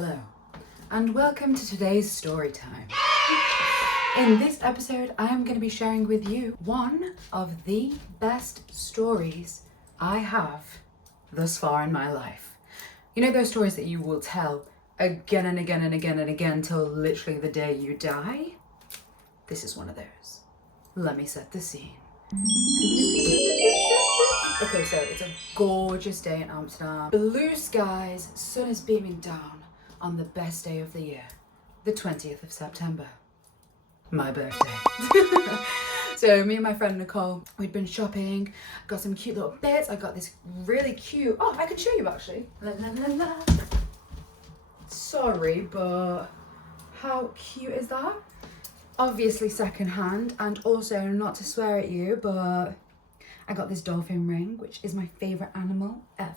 Hello, and welcome to today's story time. In this episode, I am going to be sharing with you one of the best stories I have thus far in my life. You know those stories that you will tell again and again and again and again till literally the day you die? This is one of those. Let me set the scene. Okay, so it's a gorgeous day in Amsterdam. Blue skies, sun is beaming down on the best day of the year, the 20th of September, my birthday. So me and my friend Nicole, we'd been shopping, got some cute little bits. I got this really cute, oh, I can show you actually. La, la, la, la. Sorry, but how cute is that? Obviously secondhand, and also not to swear at you, but I got this dolphin ring, which is my favourite animal ever.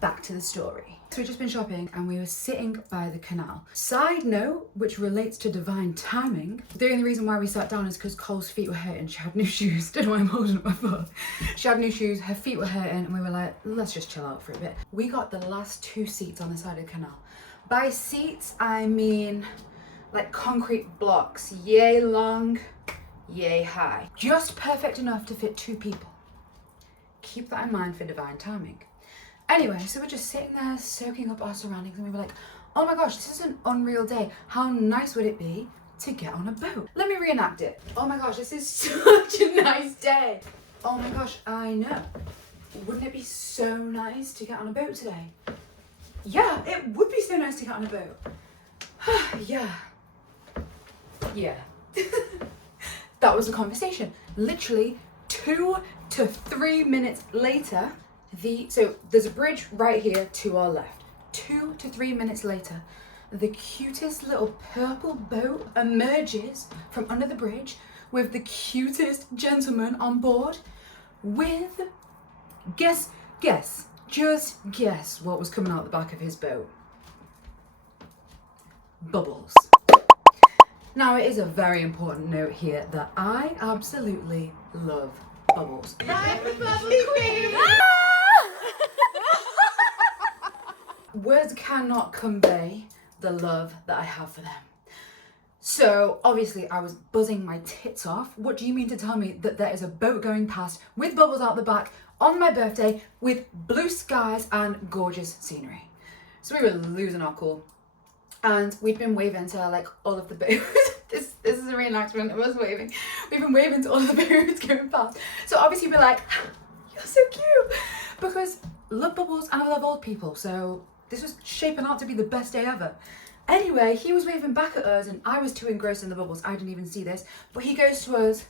Back to the story. So we've just been shopping and we were sitting by the canal. Side note, which relates to divine timing, the only reason why we sat down is because Cole's feet were hurting. She had new shoes. Don't know why I'm holding up my foot. She had new shoes, her feet were hurting, and we were like, let's just chill out for a bit. We got the last two seats on the side of the canal. By seats, I mean like concrete blocks, yay long, yay high. Just perfect enough to fit two people. Keep that in mind for divine timing. Anyway, so we're just sitting there soaking up our surroundings and we were like, oh my gosh, this is an unreal day. How nice would it be to get on a boat? Let me reenact it. Oh my gosh, this is such a nice day. Oh my gosh, I know. Wouldn't it be so nice to get on a boat today? Yeah, it would be so nice to get on a boat. Yeah. That was the conversation. Literally 2 to 3 minutes later, so there's a bridge right here to our left. 2 to 3 minutes later, the cutest little purple boat emerges from under the bridge with the cutest gentleman on board with, just guess what was coming out the back of his boat. Bubbles. Now, it is a very important note here that I absolutely love bubbles. I'm the bubbly queen! Words cannot convey the love that I have for them. So, obviously, I was buzzing my tits off. What do you mean to tell me that there is a boat going past with bubbles out the back on my birthday with blue skies and gorgeous scenery? So we were losing our cool. And we'd been waving to like all of the boats. This is a reenactment. It was waving. We've been waving to all of the boats going past. So obviously we're like, you're so cute, because love bubbles and I love old people. So this was shaping out to be the best day ever. Anyway, he was waving back at us and I was too engrossed in the bubbles. I didn't even see this, but he goes to us.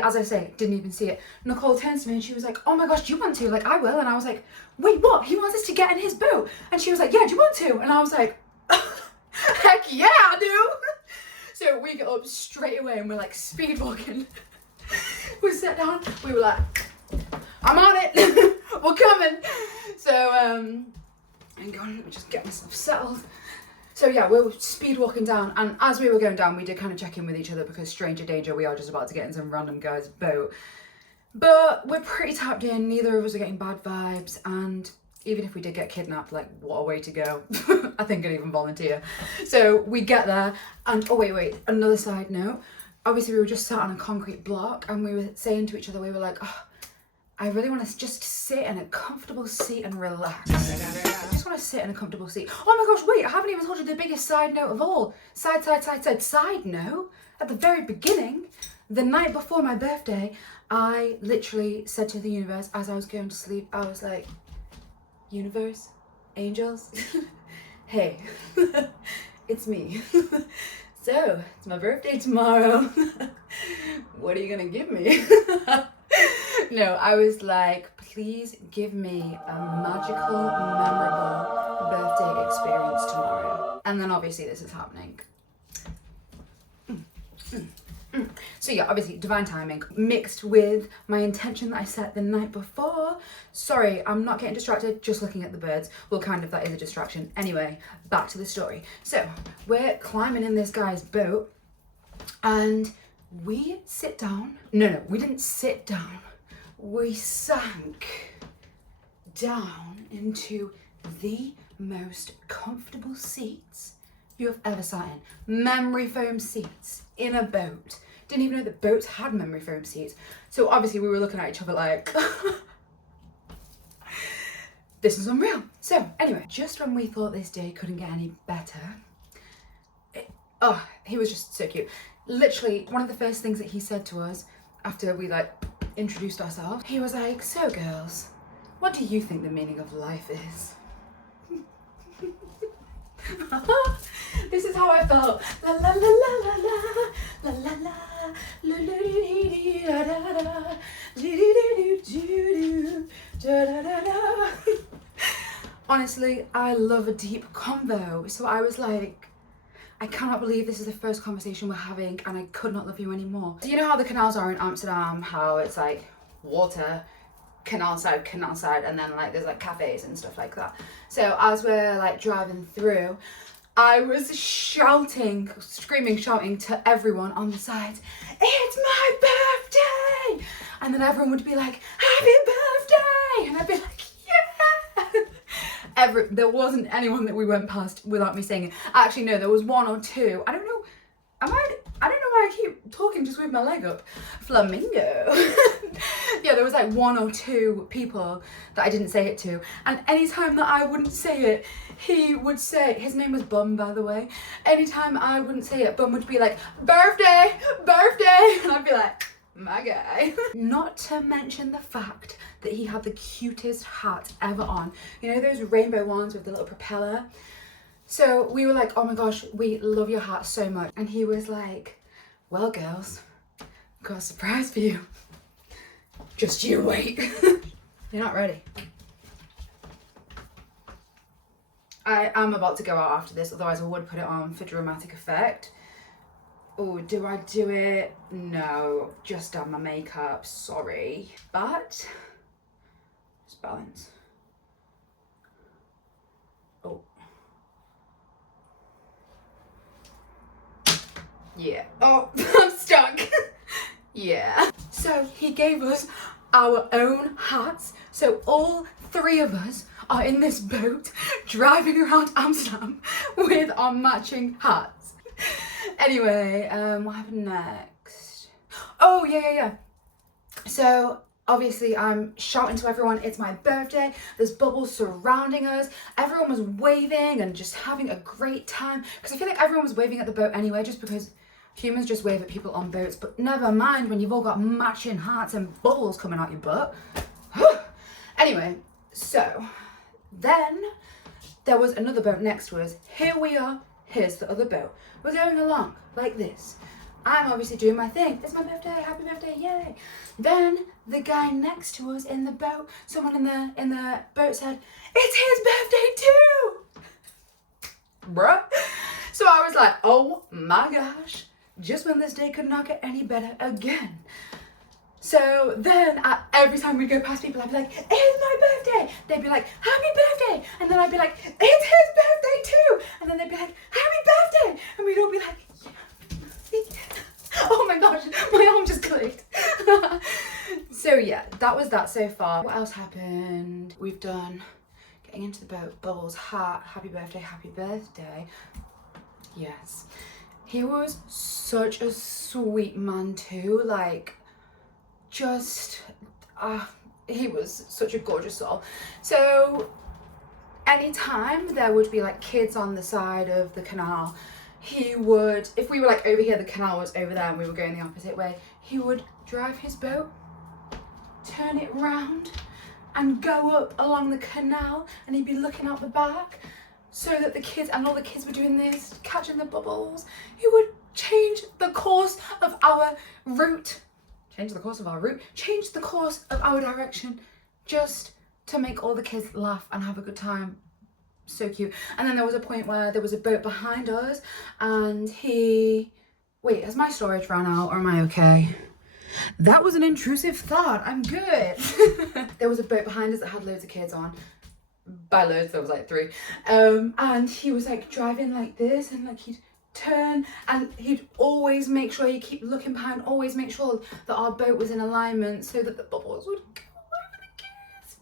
As I say, didn't even see it. Nicole turns to me and she was like, oh my gosh, do you want to? Like, I will. And I was like, wait, what? He wants us to get in his boat. And she was like, yeah, do you want to? And I was like, heck yeah, I do. So we get up straight away and we're like speed walking. We sat down, we were like, I'm on it, we're coming. So, I'm going, let me just get myself settled. So yeah, we were speed walking down, and as we were going down, we did kind of check in with each other because stranger danger, we are just about to get in some random guy's boat. But we're pretty tapped in, neither of us are getting bad vibes, and even if we did get kidnapped, like, what a way to go. I think I'd even volunteer. So we get there, and oh wait, another side note. Obviously we were just sat on a concrete block, and we were saying to each other, we were like, oh, I really want to just sit in a comfortable seat and relax. I just want to sit in a comfortable seat. Oh my gosh, wait, I haven't even told you the biggest side note of all. Side note. At the very beginning, the night before my birthday, I literally said to the universe as I was going to sleep, I was like, universe, angels, hey, it's me. So, it's my birthday tomorrow. What are you gonna give me? No, I was like, please give me a magical, memorable birthday experience tomorrow. And then obviously this is happening. So yeah, obviously divine timing mixed with my intention that I set the night before. Sorry, I'm not getting distracted, just looking at the birds. Well, kind of, that is a distraction. Anyway, back to the story. So we're climbing in this guy's boat and we sit down. No, we didn't sit down. We sank down into the most comfortable seats you have ever sat in. Memory foam seats in a boat. Didn't even know that boats had memory foam seats. So obviously we were looking at each other like, this is unreal. So anyway, just when we thought this day couldn't get any better, he was just so cute. Literally, one of the first things that he said to us after we like introduced ourselves, he was like, so girls, what do you think the meaning of life is? This is how I felt. La la la la la la la la la la la la la la. Honestly, I love a deep convo. So I was like, I cannot believe this is the first conversation we're having and I could not love you anymore. So you know how the canals are in Amsterdam, how it's like water, canal side, and then like there's like cafes and stuff like that. So as we're like driving through, I was shouting, screaming, shouting to everyone on the sides, it's my birthday! And then everyone would be like, happy birthday! And I'd be like, yeah! There wasn't anyone that we went past without me saying it. Actually, no, there was one or two. I don't know why I keep talking just with my leg up. Flamingo. Yeah, there was like one or two people that I didn't say it to. And anytime that I wouldn't say it, he would say, his name was Bum, by the way. Anytime I wouldn't say it, Bum would be like, birthday, birthday. And I'd be like, my guy. Not to mention the fact that he had the cutest hat ever on. You know those rainbow ones with the little propeller? So we were like, oh my gosh, we love your hat so much. And he was like, well girls, got a surprise for you. Just you wait. You're not ready. I am about to go out after this, otherwise I would put it on for dramatic effect. Oh, do I do it? No, just done my makeup, sorry. But, just balance. Oh. Yeah. Oh, I'm stuck. Yeah. So he gave us our own hats. So all three of us are in this boat driving around Amsterdam with our matching hats. Anyway, what happened next? Oh, yeah. So obviously I'm shouting to everyone, it's my birthday, there's bubbles surrounding us, everyone was waving and just having a great time, because I feel like everyone was waving at the boat anyway, just because humans just wave at people on boats, but never mind when you've all got matching hearts and bubbles coming out your butt. Anyway, so then there was another boat next to us. Here we are, here's the other boat. We're going along like this. I'm obviously doing my thing. It's my birthday, happy birthday, yay. Then the guy next to us in the boat, someone in the boat said, it's his birthday too! Bruh. So I was like, oh my gosh, just when this day could not get any better again. So then every time we'd go past people, I'd be like, it's my birthday. They'd be like, happy birthday. And then I'd be like, it's his birthday too. And then they'd be like, happy birthday. And we'd all be like, yeah. Oh my gosh, my arm just clicked. So yeah, that was that so far. What else happened? We've done getting into the boat, bubbles, hat, happy birthday. Yes. He was such a sweet man too, like, just, he was such a gorgeous soul. So anytime there would be like kids on the side of the canal, he would, if we were like over here, the canal was over there and we were going the opposite way, he would drive his boat, turn it round and go up along the canal, and he'd be looking out the back so that the kids, and all the kids were doing this, catching the bubbles. He would change the course of our route, change the course of our direction, just to make all the kids laugh and have a good time. So cute. And then there was a point where there was a boat behind us and wait, has my storage run out or am I okay? That was an intrusive thought. I'm good. There was a boat behind us that had loads of kids on. By loads, there was like 3. And he was like driving like this, and like he'd turn and he'd always make sure, he'd keep looking behind, always make sure that our boat was in alignment so that the bubbles would go over the kids.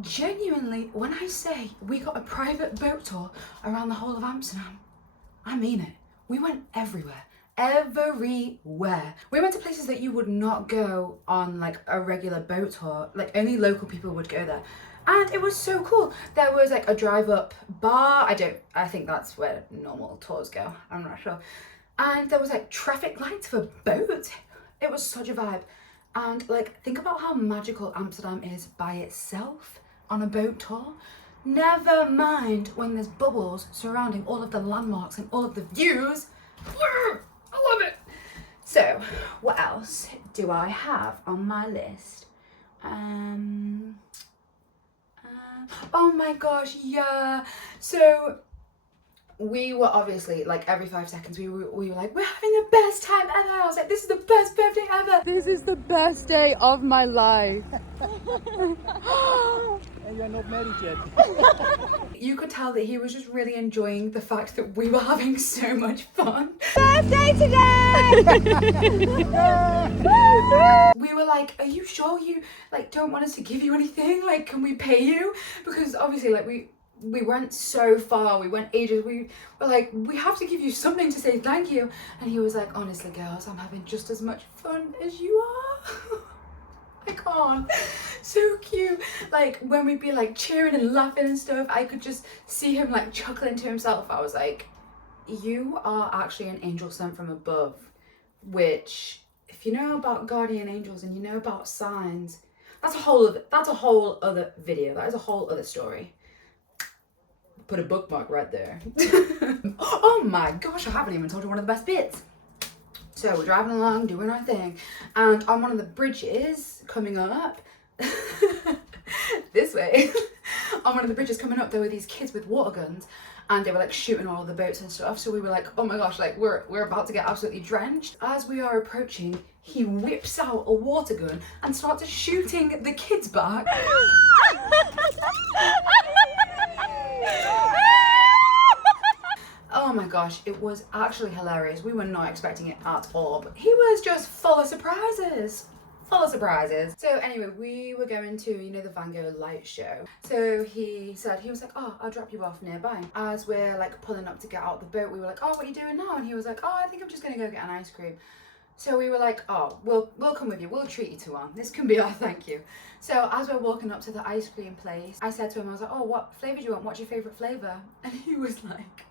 Genuinely, when I say we got a private boat tour around the whole of Amsterdam, I mean it. We went everywhere. Everywhere. We went to places that you would not go on like a regular boat tour. Like only local people would go there. And it was so cool. There was like a drive-up bar. I think that's where normal tours go. I'm not sure. And there was like traffic lights for boats. It was such a vibe. And like, think about how magical Amsterdam is by itself on a boat tour. Never mind when there's bubbles surrounding all of the landmarks and all of the views. I love it. So, what else do I have on my list? Oh my gosh, yeah. So we were obviously like every 5 seconds we were like, we're having the best time ever. I was like, this is the best birthday ever. This is the best day of my life. And you're not married yet. You could tell that he was just really enjoying the fact that we were having so much fun. Birthday today! We were like, are you sure you like don't want us to give you anything? Like, can we pay you? Because obviously like we went so far, we went ages, we were like, we have to give you something to say thank you. And he was like, honestly girls, I'm having just as much fun as you are. I can't. So cute. Like when we'd be like cheering and laughing and stuff, I could just see him like chuckling to himself. I was like, you are actually an angel sent from above, which if you know about guardian angels and you know about signs, that's a whole other video. That is a whole other story. Put a bookmark right there. Oh my gosh, I haven't even told you one of the best bits. So we're driving along, doing our thing, and on one of the bridges coming up, this way, on one of the bridges coming up, there were these kids with water guns, and they were like shooting all the boats and stuff. So we were like, oh my gosh, like we're about to get absolutely drenched. As we are approaching, he whips out a water gun and starts shooting the kids back. Oh my gosh, it was actually hilarious. We were not expecting it at all, but he was just full of surprises. Full of surprises. So anyway, we were going to, you know, the Van Gogh light show. So he was like, oh, I'll drop you off nearby. As we're like pulling up to get out the boat, we were like, oh, what are you doing now? And he was like, oh, I think I'm just gonna go get an ice cream. So we were like, oh, we'll come with you. We'll treat you to one. This can be our thank you. So as we're walking up to the ice cream place, I said to him, I was like, oh, what flavor do you want? What's your favorite flavor? And he was like,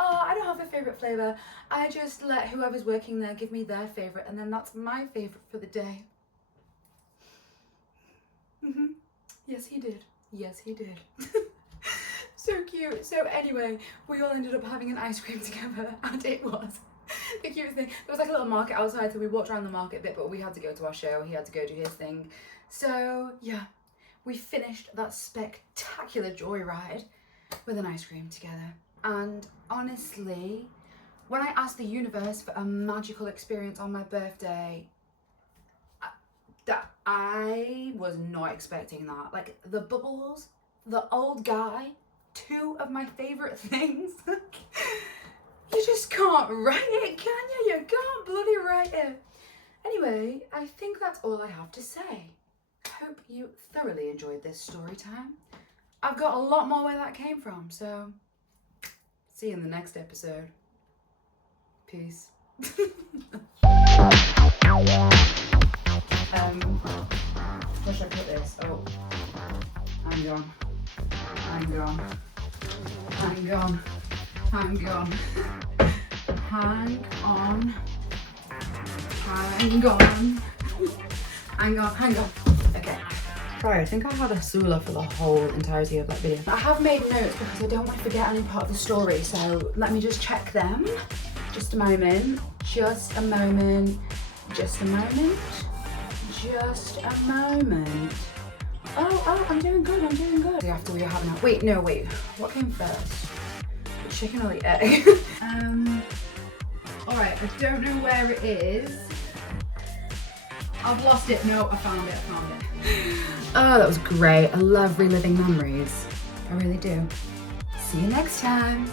oh, I don't have a favourite flavour. I just let whoever's working there give me their favourite, and then that's my favourite for the day. Yes, he did. Yes, he did. So cute. So anyway, we all ended up having an ice cream together, and it was the cutest thing. There was like a little market outside, so we walked around the market a bit, but we had to go to our show. He had to go do his thing. So yeah, we finished that spectacular joyride with an ice cream together. And honestly, when I asked the universe for a magical experience on my birthday, I was not expecting that. Like the bubbles, the old guy, 2 of my favourite things. You just can't write it, can you? You can't bloody write it. Anyway, I think that's all I have to say. Hope you thoroughly enjoyed this story time. I've got a lot more where that came from, so see you in the next episode. Peace. Where should I put this? Oh, hang on. Hang on. Hang on. Hang on. Hang on. Hang on. Hang on. Hang on. Okay. Sorry, I think I had a Sula for the whole entirety of that video. I have made notes because I don't want to forget any part of the story, so let me just check them. Just a moment. Just a moment. Just a moment. Just a moment. Oh, I'm doing good, I'm doing good. After we were having a... Wait, no, wait. What came first? The chicken or the egg? Alright, I don't know where it is. I've lost it. No, I found it, Oh, that was great. I love reliving memories. I really do. See you next time.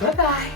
Bye-bye.